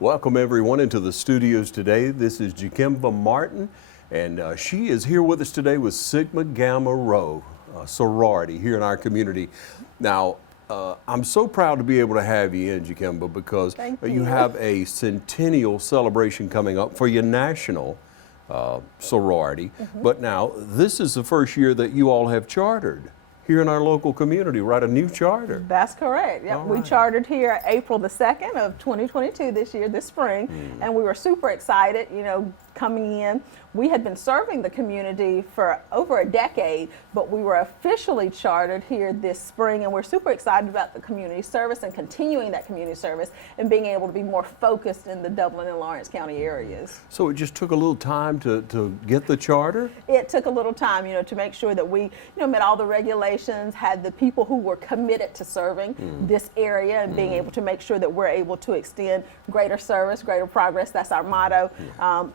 Welcome everyone into the studios today. This is Jakimba Martin, and she is here with us today with Sigma Gamma Rho, a sorority here in our community. Now, I'm so proud to be able to have you in, Jakimba, because you have a centennial celebration coming up for your national sorority. But now, this is the first year that you all have chartered here in our local community, right? A new charter. That's correct. Yep. We chartered here April the 2nd of 2022 this spring, and we were super excited, coming in. We had been serving the community for over a decade, but we were officially chartered here this spring, and we're super excited about the community service and continuing that community service and being able to be more focused in the Dublin and Lawrence County areas. So it just took a little time to get the charter? It took a little time, to make sure that we, met all the regulations, had the people who were committed to serving this area and being able to make sure that we're able to extend greater service, greater progress, that's our motto,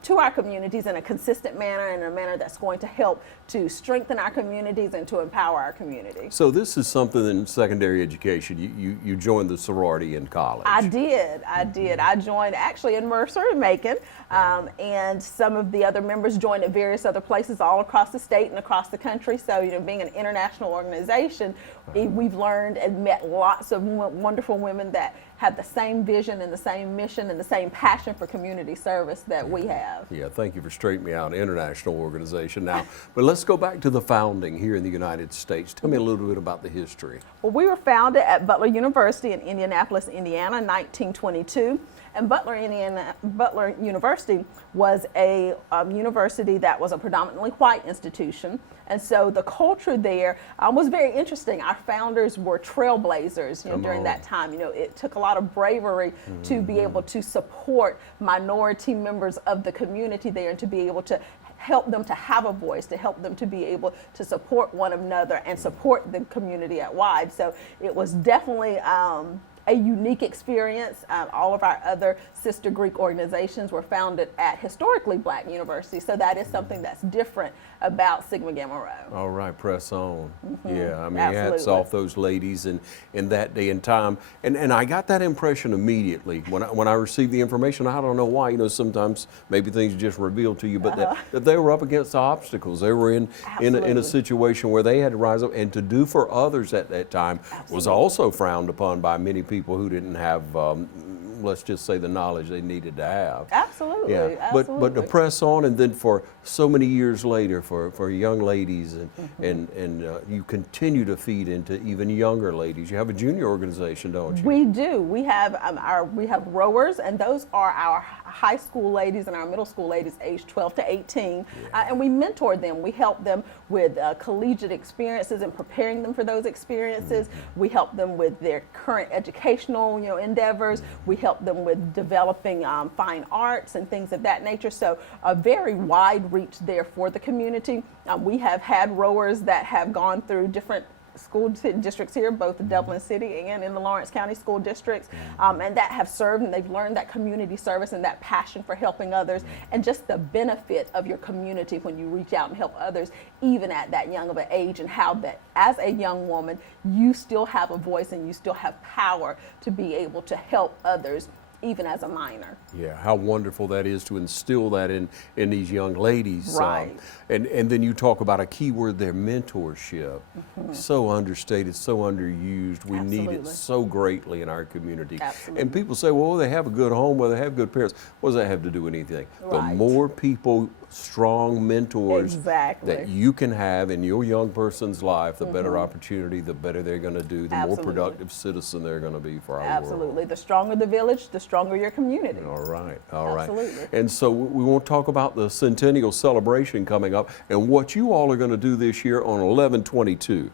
to our communities in a consistent manner and a manner that's going to help to strengthen our communities and to empower our community. So this is something in secondary education. You joined the sorority in college. I did. I joined actually in Mercer and Macon, and some of the other members joined at various other places all across the state and across the country. So, being an international organization, we've learned and met lots of wonderful women that have the same vision and the same mission and the same passion for community service that we have. Yeah, thank you for straightening me out. International organization now. But let's go back to the founding here in the United States. Tell me a little bit about the history. Well, we were founded at Butler University in Indianapolis, Indiana, 1922. And Butler University was a university that was a predominantly white institution. And so the culture there was very interesting. Our founders were trailblazers during that time. It took a lot of bravery to be able to support minority members of the community there and to be able to help them to have a voice, to help them to be able to support one another and support the community at wide. So it was definitely a unique experience. All of our other sister Greek organizations were founded at historically black universities, so that is something that's different about Sigma Gamma Rho. All right, press on. Yeah, I mean, Absolutely. hats off those ladies in that day and time. And I got that impression immediately when I received the information. I don't know why, sometimes maybe things just revealed to you, but that they were up against obstacles. They were in a situation where they had to rise up, and to do for others at that time was also frowned upon by many people who didn't have, let's just say, the knowledge they needed to have. Absolutely. Yeah. Absolutely. But to press on, and then for so many years later, for young ladies, and you continue to feed into even younger ladies. You have a junior organization, don't you? We do. We have rowers, and those are our high school ladies and our middle school ladies aged 12 to 18, and we mentor them. We help them with collegiate experiences and preparing them for those experiences. We help them with their current educational endeavors. We help them with developing fine arts and things of that nature. So a very wide reach there for the community. We have had rowers that have gone through different school districts here, both the Dublin City and in the Lawrence County school districts, and that have served, and they've learned that community service and that passion for helping others, and just the benefit of your community when you reach out and help others, even at that young of an age, and how that as a young woman, you still have a voice and you still have power to be able to help others, even as a minor. Yeah, how wonderful that is to instill that in these young ladies. Right. And then you talk about a key word there, mentorship. So understated, so underused. We need it so greatly in our community. Absolutely. And people say, well, they have a good home, well, they have good parents. What does that have to do with anything? Right. The more people, strong mentors that you can have in your young person's life, the better opportunity, the better they're going to do, the more productive citizen they're going to be for our world. Absolutely. The stronger the village, the stronger your community. All right, all right. Absolutely. And so we want to talk about the centennial celebration coming up and what you all are going to do this year on 11/22.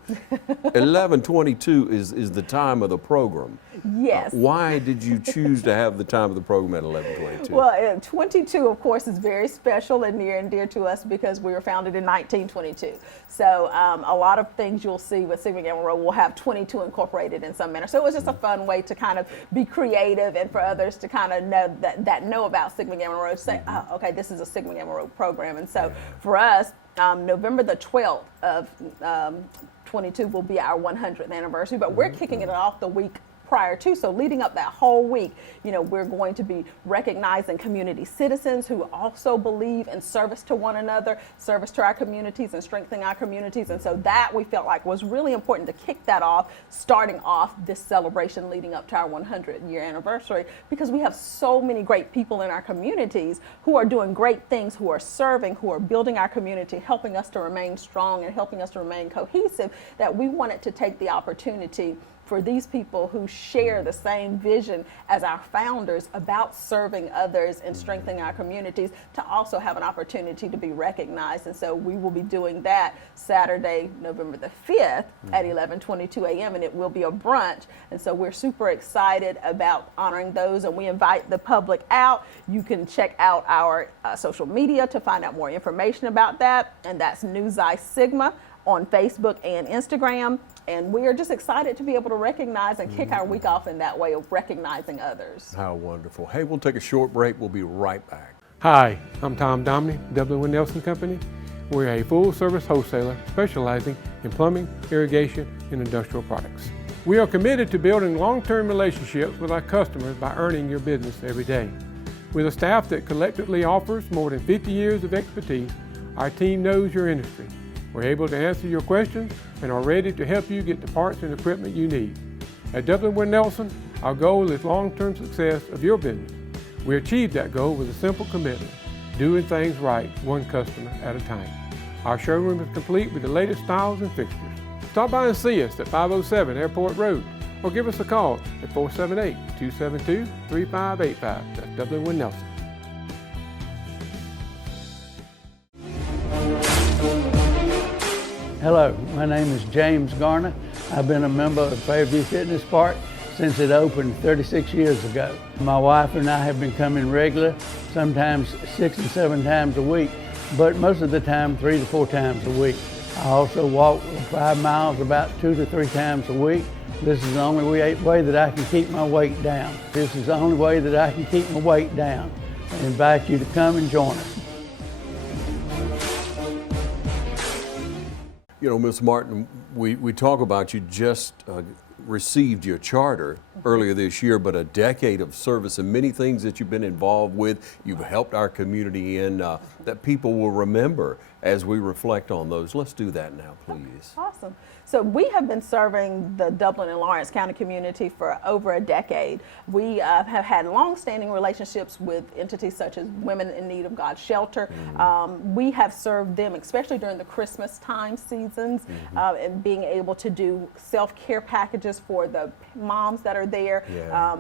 11/22 is the time of the program. Yes. Why did you choose to have the time of the program at 11/22? Well, 22, of course, is very special and near and dear to us because we were founded in 1922. So a lot of things you'll see with Sigma Gamma Rho will have 22 incorporated in some manner. So it was just a fun way to kind of be creative and for others to kind of know that know about Sigma Gamma Rho, say, oh, okay, this is a Sigma Gamma Rho program. And so for us, November the 12th of 22 will be our 100th anniversary, but we're kicking it off the week prior to. So leading up that whole week, we're going to be recognizing community citizens who also believe in service to one another, service to our communities, and strengthening our communities. And so that we felt like was really important to kick that off, starting off this celebration leading up to our 100-year anniversary, because we have so many great people in our communities who are doing great things, who are serving, who are building our community, helping us to remain strong and helping us to remain cohesive, that we wanted to take the opportunity for these people who share the same vision as our founders about serving others and strengthening our communities to also have an opportunity to be recognized. And so we will be doing that Saturday, November the 5th at 11:22 a.m. and it will be a brunch. And so we're super excited about honoring those, and we invite the public out. You can check out our social media to find out more information about that, and that's Nu Xi Sigma on Facebook and Instagram. And we are just excited to be able to recognize and kick our week off in that way of recognizing others. How wonderful. Hey, we'll take a short break. We'll be right back. Hi, I'm Tom Domney, W. Nelson Company. We're a full-service wholesaler specializing in plumbing, irrigation, and industrial products. We are committed to building long-term relationships with our customers by earning your business every day. With a staff that collectively offers more than 50 years of expertise, our team knows your industry. We're able to answer your questions and are ready to help you get the parts and equipment you need. At W. Nelson, our goal is long-term success of your business. We achieve that goal with a simple commitment, doing things right, one customer at a time. Our showroom is complete with the latest styles and fixtures. Stop by and see us at 507 Airport Road or give us a call at 478-272-3585. That's W. Nelson. Hello, my name is James Garner. I've been a member of Fairview Fitness Park since it opened 36 years ago. My wife and I have been coming regular, sometimes 6 and 7 times a week, but most of the time 3 to 4 times a week. I also walk 5 miles about 2 to 3 times a week. This is the only way that I can keep my weight down. This is the only way that I can keep my weight down. I invite you to come and join us. You know, Ms. Martin, we talk about you just received your charter earlier this year, but a decade of service and many things that you've been involved with, you've helped our community in that people will remember as we reflect on those. Let's do that now, please. Awesome. So we have been serving the Dublin and Lawrence County community for over a decade. We have had long-standing relationships with entities such as Women in Need of God Shelter. We have served them, especially during the Christmas time seasons, and being able to do self-care packages for the moms that are there,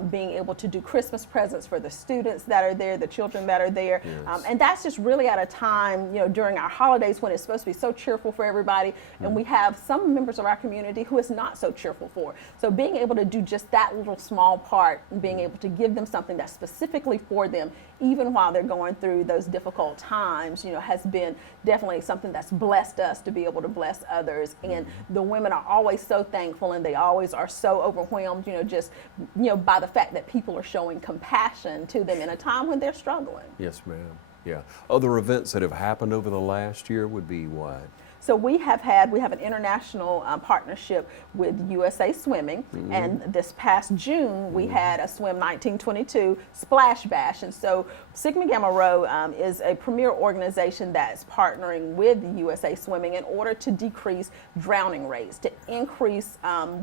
being able to do Christmas presents for the students that are there, the children that are there. And that's just really at a time, during our holidays when it's supposed to be so cheerful for everybody, and we have some members of our community who is not so cheerful for. So being able to do just that little small part and being able to give them something that's specifically for them, even while they're going through those difficult times, has been definitely something that's blessed us to be able to bless others. And the women are always so thankful, and they always are so overwhelmed, by the fact that people are showing compassion to them in a time when they're struggling. Yes, ma'am. Yeah. Other events that have happened over the last year would be what? So we have an international partnership with USA Swimming, and this past June we had a Swim 1922 Splash Bash. And so Sigma Gamma Rho is a premier organization that's partnering with USA Swimming in order to decrease drowning rates, to increase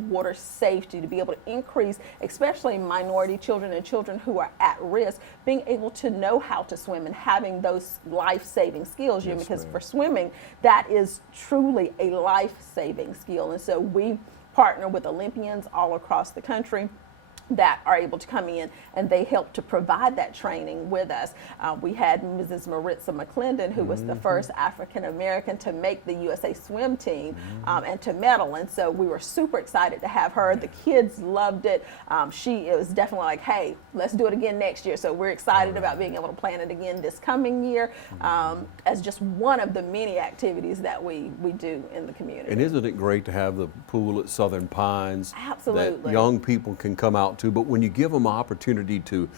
water safety, to be able to increase, especially minority children and children who are at risk, being able to know how to swim and having those life-saving skills. Yes, because ma'am. for swimming, that is truly a life-saving skill. And so we partner with Olympians all across the country that are able to come in, and they help to provide that training with us. We had Mrs. Maritza McClendon, who was the first African American to make the USA Swim team and to medal. And so we were super excited to have her. The kids loved it. It was definitely like, hey, let's do it again next year. So we're excited about being able to plan it again this coming year as just one of the many activities that we do in the community. And isn't it great to have the pool at Southern Pines that Absolutely. young people can come out to? But when you give them an opportunity to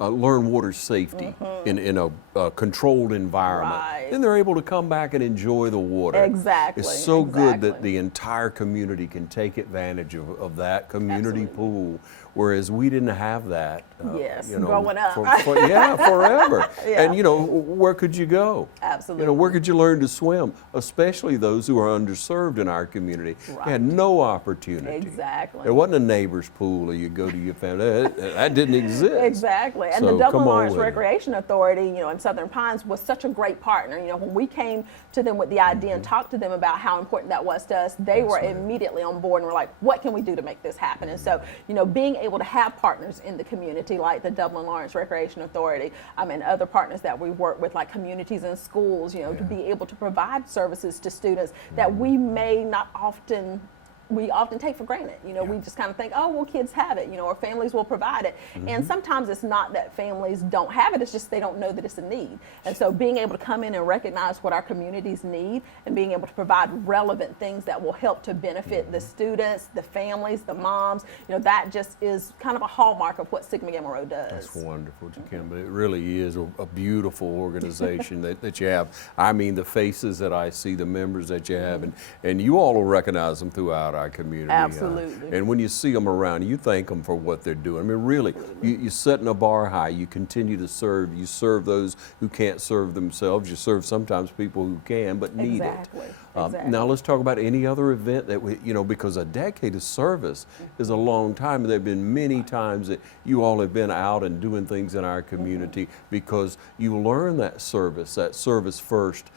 learn water safety in a controlled environment, Right. then they're able to come back and enjoy the water. Exactly. It's so good that exactly. the entire community can take advantage of that community Absolutely. pool, whereas we didn't have that. Yes, growing up. Yeah, forever. Yeah. And where could you go? Absolutely. Where could you learn to swim? Especially those who are underserved in our community. Right. They had no opportunity. Exactly. There wasn't a neighbor's pool or you go to your family. That didn't exist. Exactly. And So the Dublin come on Lawrence with it. Recreation Authority, in Southern Pines was such a great partner. When we came to them with the idea and talked to them about how important that was to us, they were ma'am. immediately on board and were like, what can we do to make this happen? And so, being able to have partners in the community like the Dublin Lawrence Recreation Authority and other partners that we work with like communities and schools, to be able to provide services to students that we may not often take for granted. We just kind of think, oh, well, kids have it, or families will provide it. And sometimes it's not that families don't have it, it's just they don't know that it's a need. And so being able to come in and recognize what our communities need and being able to provide relevant things that will help to benefit the students, the families, the moms, that just is kind of a hallmark of what Sigma Gamma Rho does. That's wonderful, Jakimba. It really is a beautiful organization that you have. I mean, the faces that I see, the members that you have, and you all will recognize them throughout our community. Absolutely. And when you see them around, you thank them for what they're doing. I mean, really, you're setting a bar high. You continue to serve. You serve those who can't serve themselves. You serve sometimes people who can but need Exactly. it. Exactly. Now let's talk about any other event that because a decade of service is a long time. There have been many times that you all have been out and doing things in our community because you learn that service first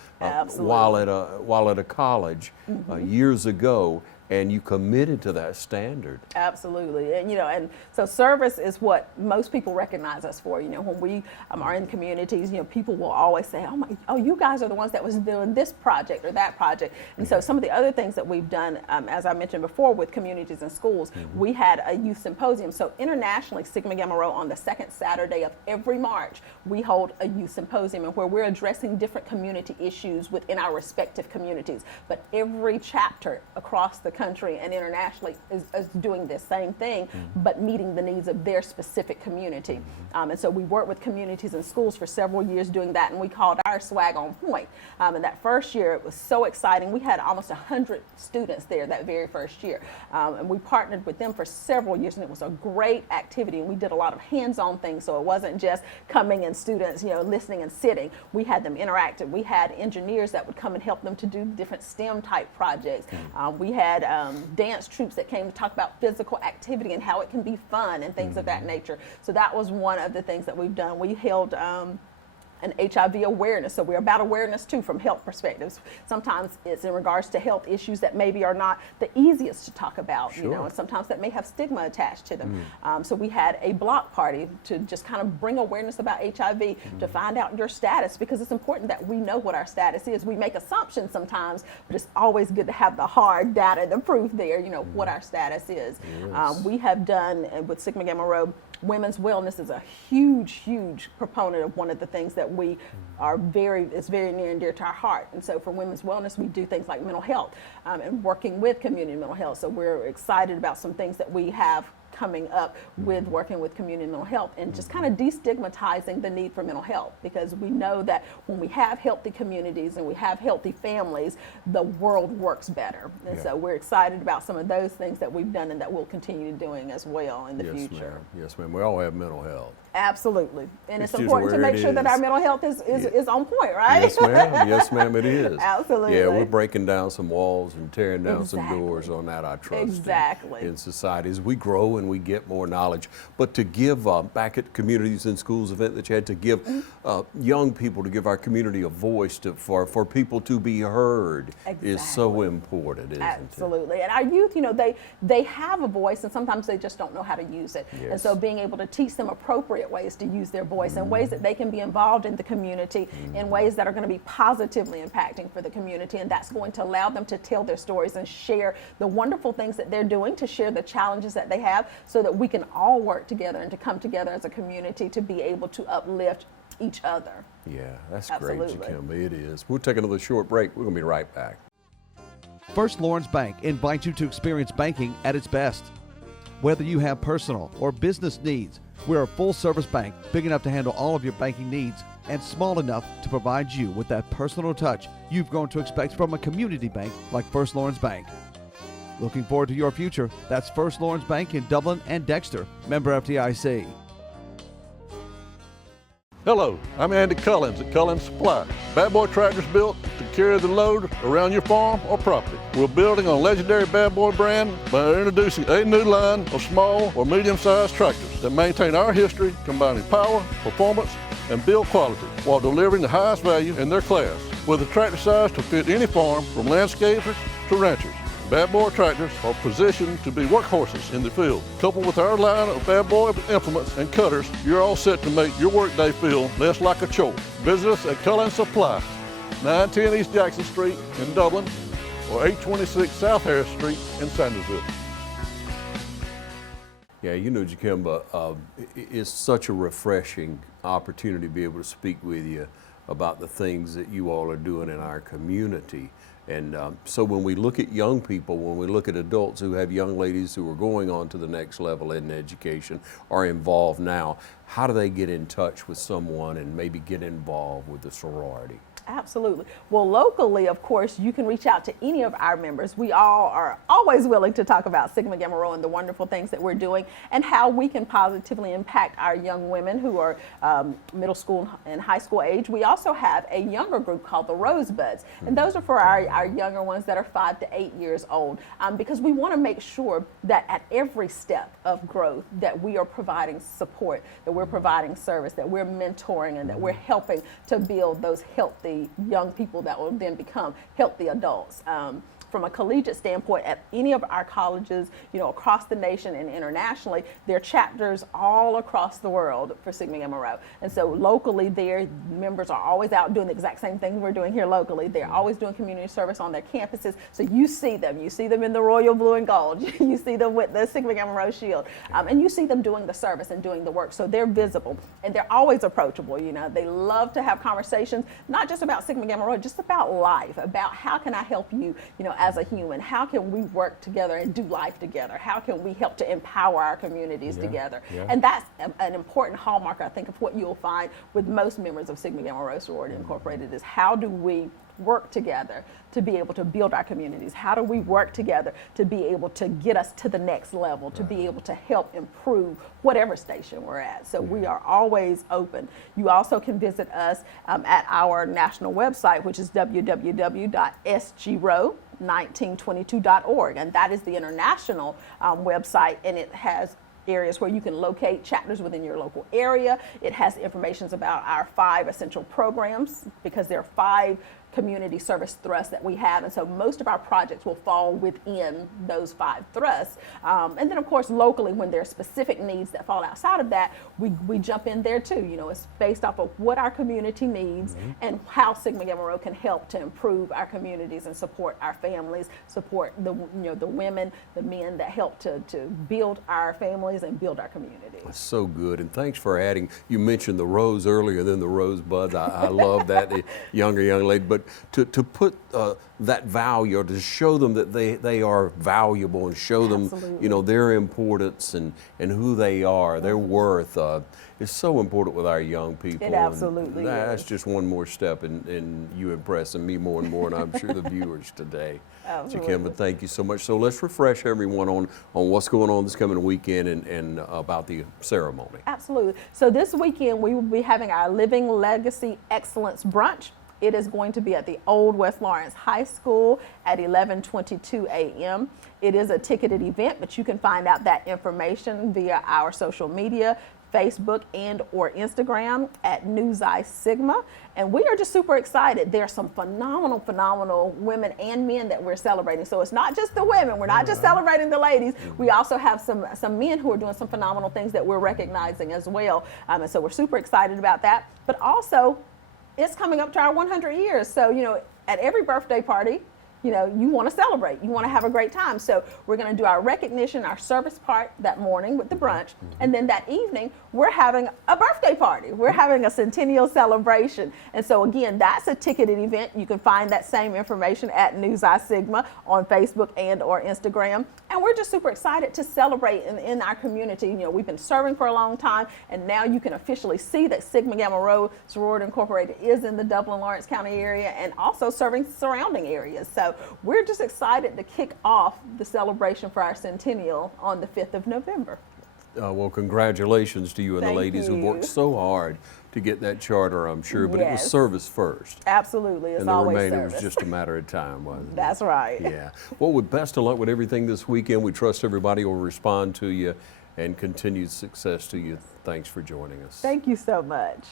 while at a college years ago. And you committed to that standard. Absolutely, and so service is what most people recognize us for. When we are in communities, people will always say, "Oh, you guys are the ones that was doing this project or that project." And so some of the other things that we've done, as I mentioned before, with communities and schools, we had a youth symposium. So internationally, Sigma Gamma Rho on the second Saturday of every March, we hold a youth symposium where we're addressing different community issues within our respective communities. But every chapter across the country and internationally is doing this same thing, but meeting the needs of their specific community. And so we worked with communities and schools for several years doing that, and we called our swag on point. And that first year, it was so exciting. We had almost 100 students there that very first year. And we partnered with them for several years, and it was a great activity. And we did a lot of hands-on things, so it wasn't just coming and students, listening and sitting. We had them interactive. We had engineers that would come and help them to do different STEM type projects. We had dance troupes that came to talk about physical activity and how it can be fun and things of that nature. So that was one of the things that we've done. We held an HIV awareness. So we're about awareness too from health perspectives. Sometimes it's in regards to health issues that maybe are not the easiest to talk about, and sometimes that may have stigma attached to them. So we had a block party to just kind of bring awareness about HIV, to find out your status, because it's important that we know what our status is. We make assumptions sometimes, but it's always good to have the hard data, the proof there, what our status is. Yes. We have done with Sigma Gamma Rho, women's wellness is a huge proponent of one of the things that we are it's very near and dear to our heart. And so for women's wellness, we do things like mental health and working with community mental health. So we're excited about some things that we have coming up with working with community mental health and just kind of destigmatizing the need for mental health, because we know that when we have healthy communities and we have healthy families, the world works better. And so we're excited about some of those things that we've done and that we'll continue doing as well in the future. Ma'am. Yes, ma'am. We all have mental health. Absolutely. And it's just important to where make it sure that is. our mental health is on point, right? Yes, ma'am. Yes, ma'am, it is. Absolutely. Yeah, we're breaking down some walls and tearing down some Exactly. doors on that, I trust. Exactly. In society as we grow and we get more knowledge. But to give back at communities and schools event that you had to give young people, to give our community a voice for people to be heard is so important, isn't it? Absolutely. And our youth, they have a voice and sometimes they just don't know how to use it. Yes. And so being able to teach them appropriate ways to use their voice and ways that they can be involved in the community in ways that are going to be positively impacting for the community. And that's going to allow them to tell their stories and share the wonderful things that they're doing, to share the challenges that they have, so that we can all work together and to come together as a community to be able to uplift each other. Yeah, that's Absolutely. great, Jakimba. It is. We'll take another short break. We're going to be right back. First Lawrence Bank invites you to experience banking at its best. Whether you have personal or business needs, we're a full-service bank big enough to handle all of your banking needs and small enough to provide you with that personal touch you've grown to expect from a community bank like First Lawrence Bank. Looking forward to your future? That's First Lawrence Bank in Dublin and Dexter, member FDIC. Hello, I'm Andy Cullins at Cullins Supply. Bad Boy tractors built to carry the load around your farm or property. We're building on legendary Bad Boy brand by introducing a new line of small or medium-sized tractors that maintain our history, combining power, performance, and build quality while delivering the highest value in their class. With a tractor size to fit any farm, from landscapers to ranchers, Bad Boy tractors are positioned to be workhorses in the field. Coupled with our line of Bad Boy implements and cutters, you're all set to make your workday feel less like a chore. Visit us at Cullins Supply, 910 East Jackson Street in Dublin, or 826 South Harris Street in Sandersville. Yeah, you know, Jakimba, it's such a refreshing opportunity to be able to speak with you about the things that you all are doing in our community. And so when we look at young people, when we look at adults who have young ladies who are going on to the next level in education, are involved now, how do they get in touch with someone and maybe get involved with the sorority? Absolutely. Well, locally, of course, you can reach out to any of our members. We all are always willing to talk about Sigma Gamma Rho and the wonderful things that we're doing and how we can positively impact our young women who are middle school and high school age. We also have a younger group called the Rosebuds, and those are for our younger ones that are 5 to 8 years old, because we want to make sure that at every step of growth that we are providing support, that we're providing service, that we're mentoring, and that we're helping to build those healthy young people that will then become healthy adults. From a collegiate standpoint, at any of our colleges, you know, across the nation and internationally, there are chapters all across the world for Sigma Gamma Rho. And so locally, their members are always out doing the exact same thing we're doing here locally. They're always doing community service on their campuses. So you see them in the royal blue and gold. You see them with the Sigma Gamma Rho shield. And you see them doing the service and doing the work. So they're visible and they're always approachable. You know, they love to have conversations, not just about Sigma Gamma Rho, just about life, about how can I help you, you know, as a human, how can we work together and do life together? How can we help to empower our communities together? And that's an important hallmark, I think, of what you'll find with most members of Sigma Gamma Rho Sorority Incorporated is how do we work together to be able to build our communities? How do we work together to be able to get us to the next level, to be able to help improve whatever station we're at? So we are always open. You also can visit us at our national website, which is www.sgro1922.org, and that is the international website, and it has areas where you can locate chapters within your local area. It has information about our 5 essential programs, because there are 5 community service thrusts that we have, and so most of our projects will fall within those 5 thrusts. And then of course locally, when there are specific needs that fall outside of that, we jump in there too. You know, it's based off of what our community needs and how Sigma Gamma Rho can help to improve our communities and support our families, support the the women, the men that help to build our families and build our communities. That's so good, and thanks for adding. You mentioned the rose earlier, then the rosebuds. I love that, the younger young lady, but to put that value, or to show them that they are valuable, and show them their importance and who they are, their worth, is so important with our young people. It absolutely is. That's just one more step in you impressing me more and more, and I'm sure the viewers today. Jakimba, thank you so much. So let's refresh everyone on what's going on this coming weekend and about the ceremony. Absolutely. So this weekend we will be having our Living Legacy Excellence Brunch. It is going to be at the Old West Lawrence High School at 11:22 a.m. It is a ticketed event, but you can find out that information via our social media, Facebook and or Instagram at Newseye Sigma. And we are just super excited. There are some phenomenal women and men that we're celebrating. So it's not just the women. We're not just celebrating the ladies. We also have some men who are doing some phenomenal things that we're recognizing as well. And so we're super excited about that. But also, it's coming up to our 100 years. So, at every birthday party, you know, you want to celebrate, you want to have a great time. So we're going to do our recognition, our service part that morning with the brunch, and then that evening we're having a birthday party. We're having a centennial celebration. And so again, that's a ticketed event. You can find that same information at News I Sigma on Facebook and or Instagram. And we're just super excited to celebrate in our community. You know, we've been serving for a long time, and now you can officially see that Sigma Gamma Rho Sorority Incorporated is in the Dublin-Lawrence County area and also serving surrounding areas. So we're just excited to kick off the celebration for our centennial on the 5th of November. Well, congratulations to you and the Thank ladies who you. worked so hard to get that charter, I'm sure, but it was Yes. service first. Absolutely, it's And the always remainder service. was just a matter of time, wasn't it? That's right. Yeah. Well, with best of luck with everything this weekend. We trust everybody will respond to you, and continued success to you. Thanks for joining us. Thank you so much.